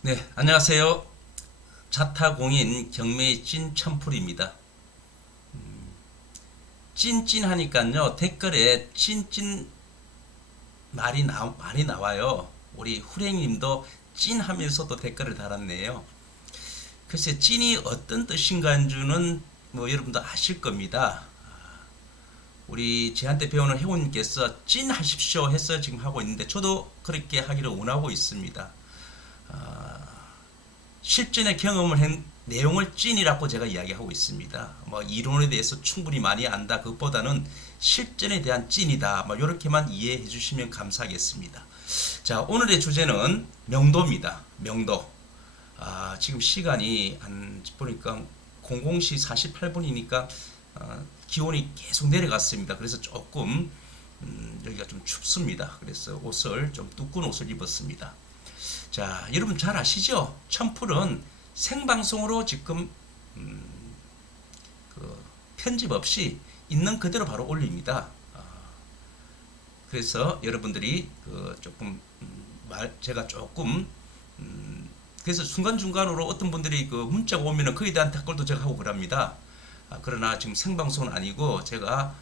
네, 안녕하세요. 자타공인 경매의 찐 참풀입니다. 찐찐하니까요, 댓글에 찐찐 말이 나와요. 우리 후랭님도 찐하면서도 댓글을 달았네요. 글쎄, 찐이 어떤 뜻인가는 뭐 여러분도 아실 겁니다. 우리 저한테 배우는 회원님께서 찐 하십시오 해서 지금 하고 있는데 저도 그렇게 하기를 원하고 있습니다. 실전의 경험을 한 내용을 찐이라고 제가 이야기하고 있습니다. 뭐 이론에 대해서 충분히 많이 안다 그것보다는 실전에 대한 찐이다. 뭐 이렇게만 이해해 주시면 감사하겠습니다. 자, 오늘의 주제는 명도입니다. 명도. 지금 시간이 한 보니까 00시 48분이니까 기온이 계속 내려갔습니다. 그래서 조금 여기가 좀 춥습니다. 그래서 옷을 좀 두꺼운 옷을 입었습니다. 자, 여러분 잘 아시죠? 첨풀은 생방송으로 지금 그 편집 없이 있는 그대로 바로 올립니다. 그래서 여러분들이 조금 제가 조금 그래서 순간순간으로 어떤 분들이 그 문자가 오면은 거기에 대한 답글도 제가 하고 그럽니다. 그러나 지금 생방송은 아니고 제가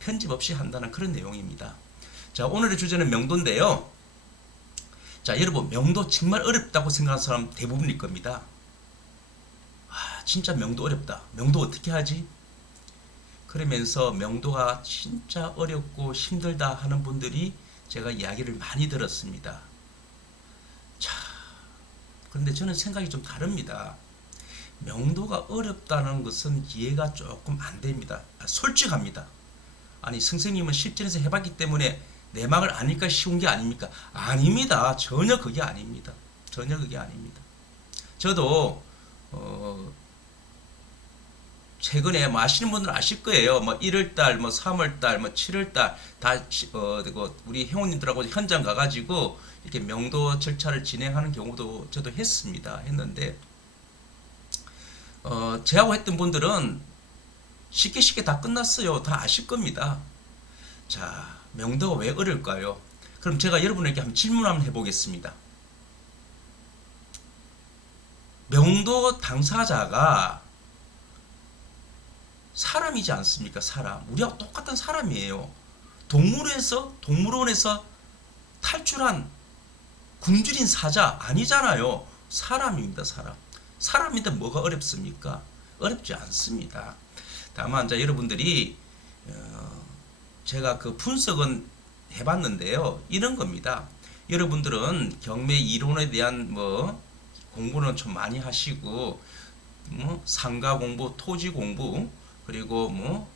편집 없이 한다는 그런 내용입니다. 자, 오늘의 주제는 명도인데요. 자, 여러분 명도 정말 어렵다고 생각하는 사람 대부분일 겁니다. 진짜 명도 어렵다. 명도 어떻게 하지? 그러면서 명도가 진짜 어렵고 힘들다 하는 분들이 제가 이야기를 많이 들었습니다. 자, 그런데 저는 생각이 좀 다릅니다. 명도가 어렵다는 것은 이해가 조금 안 됩니다. 솔직합니다. 아니, 선생님은 실전에서 해봤기 때문에 내막을 아니까 쉬운 게 아닙니까? 아닙니다. 전혀 그게 아닙니다. 전혀 그게 아닙니다. 저도 최근에 뭐 아시는 분들은 아실 거예요. 뭐 1월달, 뭐 3월달, 뭐 7월달 다 우리 회원님들하고 현장 가가지고 이렇게 명도 절차를 진행하는 경우도 저도 했는데 제하고 했던 분들은 쉽게 다 끝났어요. 다 아실 겁니다. 자, 명도가 왜 어려울까요? 그럼 제가 여러분에게 한번 질문 한번 해보겠습니다. 명도 당사자가 사람이지 않습니까? 사람. 우리하고 똑같은 사람이에요. 동물원에서 탈출한 굶주린 사자 아니잖아요. 사람입니다, 사람. 사람인데 뭐가 어렵습니까? 어렵지 않습니다. 다만, 자, 여러분들이, 제가 그 분석은 해봤는데요. 이런 겁니다. 여러분들은 경매 이론에 대한 뭐 공부는 좀 많이 하시고, 뭐 상가 공부, 토지 공부, 그리고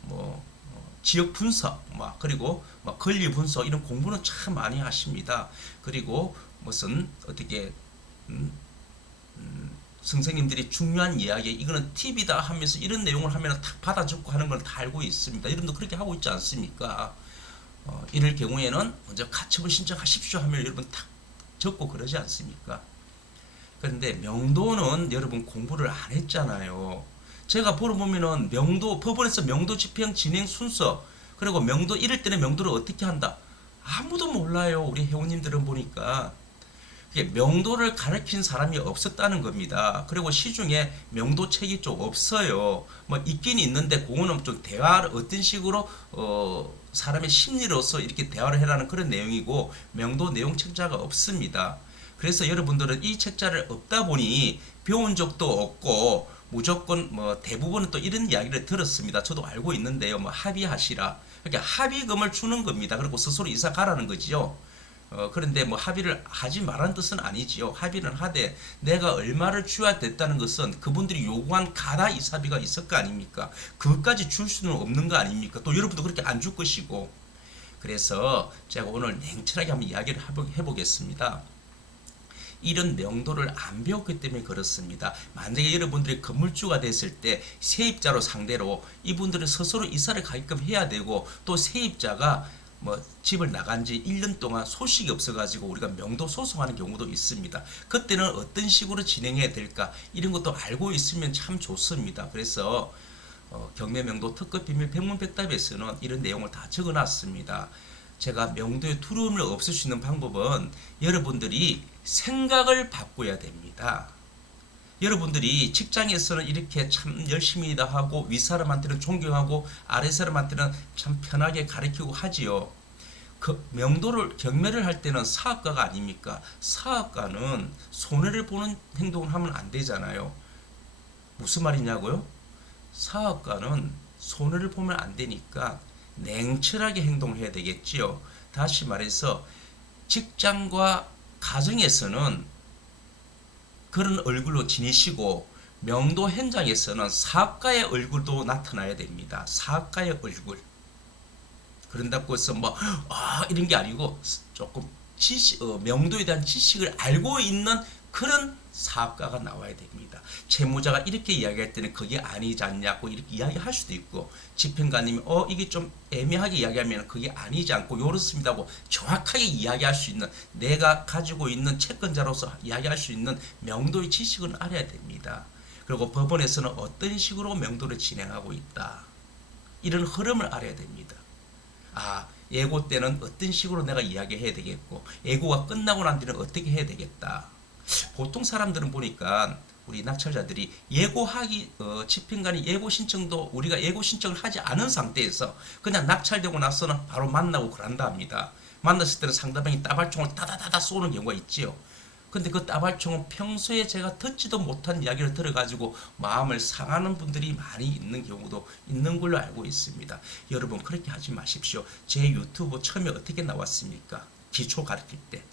지역 분석, 그리고 권리 분석 이런 공부는 참 많이 하십니다. 그리고 무슨 어떻게 선생님들이 중요한 이야기 이거는 팁이다 하면서 이런 내용을 하면 탁 받아 적고 하는 걸 다 알고 있습니다. 여러분도 그렇게 하고 있지 않습니까? 이럴 경우에는 먼저 가처분 신청하십시오 하면 여러분 탁 적고 그러지 않습니까? 그런데 명도는 여러분 공부를 안 했잖아요. 제가 보면은 명도 법원에서 명도 집행 진행 순서 그리고 명도 이럴 때는 명도를 어떻게 한다 아무도 몰라요. 우리 회원님들은 보니까 명도를 가르친 사람이 없었다는 겁니다. 그리고 시중에 명도책이 좀 없어요. 뭐 있긴 있는데 그거는 좀 대화를 어떤 식으로 사람의 심리로서 이렇게 대화를 해라는 그런 내용이고 명도 내용 책자가 없습니다. 그래서 여러분들은 이 책자를 없다 보니 배운 적도 없고 무조건 뭐 대부분은 또 이런 이야기를 들었습니다. 저도 알고 있는데요. 뭐 합의하시라. 그러니까 합의금을 주는 겁니다. 그리고 스스로 이사 가라는 거지요. 그런데 뭐 합의를 하지 말라는 뜻은 아니지요. 합의는 하되 내가 얼마를 줘야 됐다는 것은 그분들이 요구한 가다 이사비가 있을 거 아닙니까? 그것까지 줄 수는 없는 거 아닙니까? 또 여러분도 그렇게 안 줄 것이고. 그래서 제가 오늘 냉철하게 한번 이야기를 해보겠습니다. 이런 명도를 안 배웠기 때문에 그렇습니다. 만약에 여러분들이 건물주가 됐을 때 세입자로 상대로 이분들은 스스로 이사를 가게끔 해야 되고 또 세입자가 뭐 집을 나간 지 1년 동안 소식이 없어가지고 우리가 명도 소송하는 경우도 있습니다. 그때는 어떤 식으로 진행해야 될까 이런 것도 알고 있으면 참 좋습니다. 그래서 경매명도 특급 비밀 백문백답에서는 이런 내용을 다 적어놨습니다. 제가 명도의 두려움을 없앨 수 있는 방법은 여러분들이 생각을 바꿔야 됩니다. 여러분들이 직장에서는 이렇게 참 열심히 다 하고 윗사람한테는 존경하고 아랫사람한테는 참 편하게 가르치고 하지요. 그 명도를 경매를 할 때는 사업가가 아닙니까? 사업가는 손해를 보는 행동을 하면 안 되잖아요. 무슨 말이냐고요? 사업가는 손해를 보면 안 되니까 냉철하게 행동해야 되겠지요. 다시 말해서 직장과 가정에서는 그런 얼굴로 지내시고 명도 현장에서는 사업가의 얼굴도 나타나야 됩니다. 사업가의 얼굴. 그런다고 해서 이런 게 아니고 조금 명도에 대한 지식을 알고 있는 그런 사업가가 나와야 됩니다. 채무자가 이렇게 이야기할 때는 그게 아니지 않냐고 이렇게 이야기할 수도 있고, 집행관님이 이게 좀 애매하게 이야기하면 그게 아니지 않고 요렇습니다 하고 정확하게 이야기할 수 있는, 내가 가지고 있는 채권자로서 이야기할 수 있는 명도의 지식은 알아야 됩니다. 그리고 법원에서는 어떤 식으로 명도를 진행하고 있다, 이런 흐름을 알아야 됩니다. 예고 때는 어떤 식으로 내가 이야기해야 되겠고, 예고가 끝나고 난 뒤는 어떻게 해야 되겠다. 보통 사람들은 보니까 우리 낙찰자들이 집행관이 예고 신청도 우리가 예고 신청을 하지 않은 상태에서 그냥 낙찰되고 나서는 바로 만나고 그런다 합니다. 만났을 때는 상대방이 따발총을 다다다다 쏘는 경우가 있지요. 근데 그 따발총은 평소에 제가 듣지도 못한 이야기를 들어가지고 마음을 상하는 분들이 많이 있는 경우도 있는 걸로 알고 있습니다. 여러분 그렇게 하지 마십시오. 제 유튜브 처음에 어떻게 나왔습니까? 기초 가르칠 때.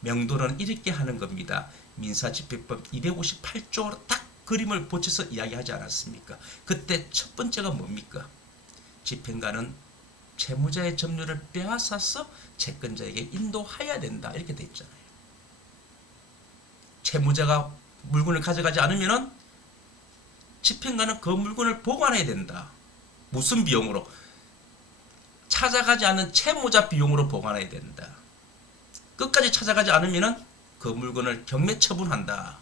명도는 이렇게 하는 겁니다. 민사집행법 258조로 딱 그림을 붙여서 이야기하지 않았습니까? 그때 첫 번째가 뭡니까? 집행관은 채무자의 점유를 빼앗아서 채권자에게 인도해야 된다, 이렇게 돼 있잖아요. 채무자가 물건을 가져가지 않으면 집행관은 그 물건을 보관해야 된다. 무슨 비용으로? 찾아가지 않은 채무자 비용으로 보관해야 된다. 끝까지 찾아가지 않으면 그 물건을 경매 처분한다.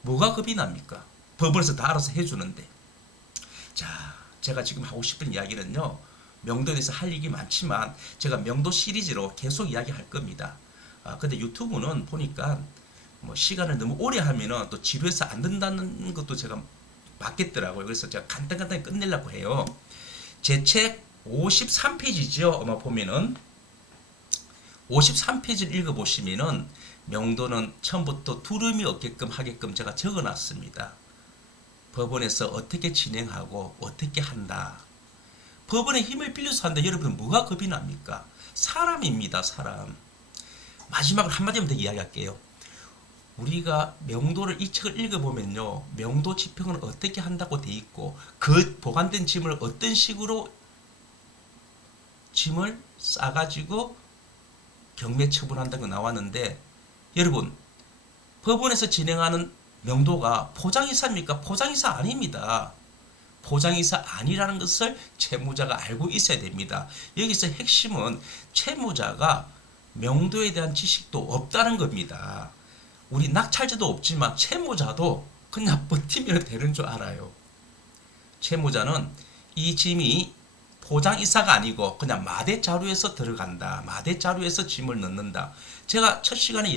뭐가 겁이 납니까? 법원에서 다 알아서 해주는데. 자, 제가 지금 하고 싶은 이야기는요, 명도에 대해서 할 얘기 많지만 제가 명도 시리즈로 계속 이야기할 겁니다. 근데 유튜브는 보니까 시간을 너무 오래 하면은 또 지루해서 안 된다는 것도 제가 봤겠더라고요. 그래서 제가 간단하게 끝내려고 해요. 제 책 53페이지죠. 아마 보면은 53페이지를 읽어보시면은 명도는 처음부터 두려움이 없게끔 하게끔 제가 적어놨습니다. 법원에서 어떻게 진행하고 어떻게 한다. 법원의 힘을 빌려서 한다. 여러분 뭐가 겁이 납니까? 사람입니다. 사람. 마지막으로 한마디만 더 이야기할게요. 우리가 명도를 이 책을 읽어보면요, 명도 집행은 어떻게 한다고 돼 있고 그 보관된 짐을 어떤 식으로 짐을 싸가지고 경매 처분한다고 나왔는데, 여러분 법원에서 진행하는 명도가 포장이사입니까? 포장이사 아닙니다. 포장이사 아니라는 것을 채무자가 알고 있어야 됩니다. 여기서 핵심은 채무자가 명도에 대한 지식도 없다는 겁니다. 우리 낙찰자도 없지만 채무자도 그냥 버티면 되는 줄 알아요. 채무자는 이 짐이 포장이사가 아니고 그냥 마대 자루에서 들어간다. 마대 자루에서 짐을 넣는다. 제가 첫 시간에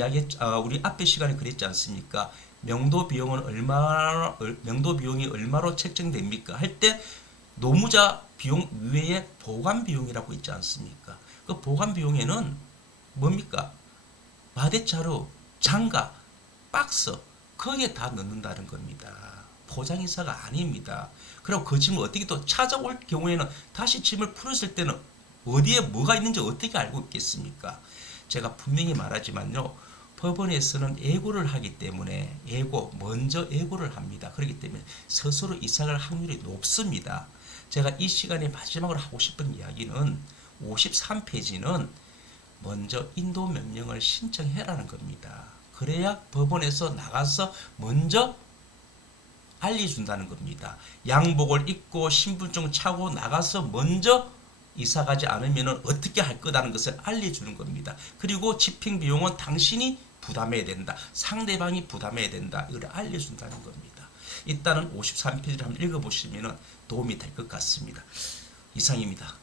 우리 앞에 시간에 그랬지 않습니까? 명도 비용이 얼마로 책정됩니까? 할 때 노무자 비용 외에 보관 비용이라고 있지 않습니까? 그 보관 비용에는 뭡니까? 마대자루, 장갑, 박스, 거기에 다 넣는다는 겁니다. 포장이사가 아닙니다. 그리고 그 짐을 어떻게 또 찾아올 경우에는 다시 짐을 풀었을 때는 어디에 뭐가 있는지 어떻게 알고 있겠습니까? 제가 분명히 말하지만요, 법원에서는 예고를 하기 때문에 먼저 예고를 합니다. 그렇기 때문에 스스로 이사갈 확률이 높습니다. 제가 이 시간에 마지막으로 하고 싶은 이야기는 53페이지는 먼저 인도 명령을 신청해라는 겁니다. 그래야 법원에서 나가서 먼저 알려준다는 겁니다. 양복을 입고 신분증 차고 나가서 먼저 이사가지 않으면 어떻게 할 거다는 것을 알려주는 겁니다. 그리고 집행 비용은 당신이 부담해야 된다. 상대방이 부담해야 된다. 이걸 알려준다는 겁니다. 일단은 53페이지를 한번 읽어보시면 도움이 될 것 같습니다. 이상입니다.